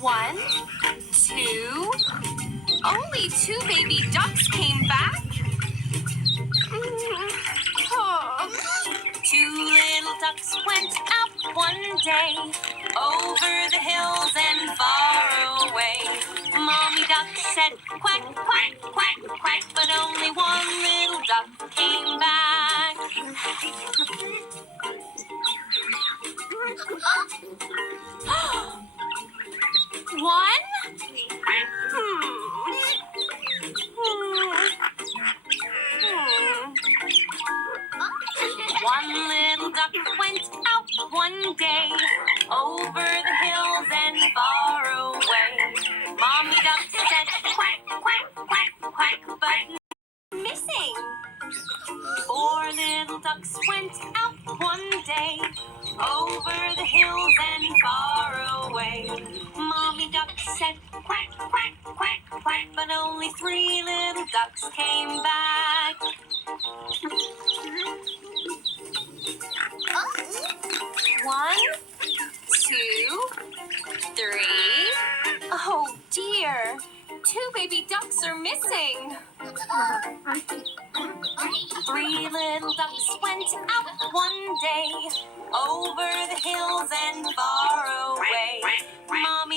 1, 2. Only 2 baby ducks came back. 2 little ducks went out one day, over the hills and far away. Mommy duck said quack, quack, quack, quack, but only 1 little duck came back. 1? 1 little duck went out one day, over the hills and far away. Mommy duck said quack, quack, quack, quack, but missing. 4 little ducks went out one day, over the hills and far away. Mommy duck said quack, quack, quack, quack, but only 3 little ducks came back. 1, 2, 3. Oh dear, 2 baby ducks are missing. 3 little ducks went out one day, over the hills and far away. Mommy